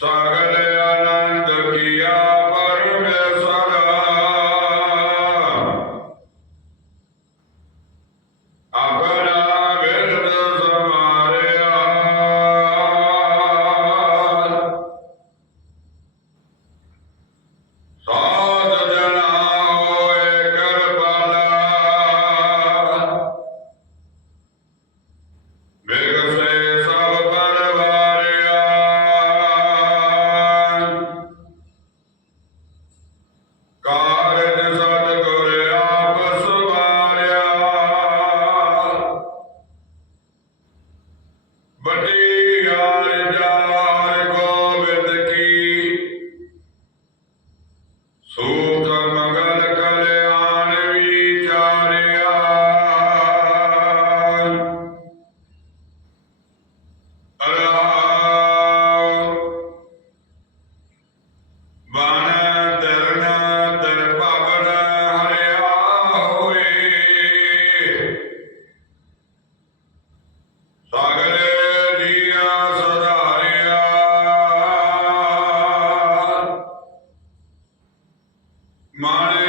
So ਸੂਖ My.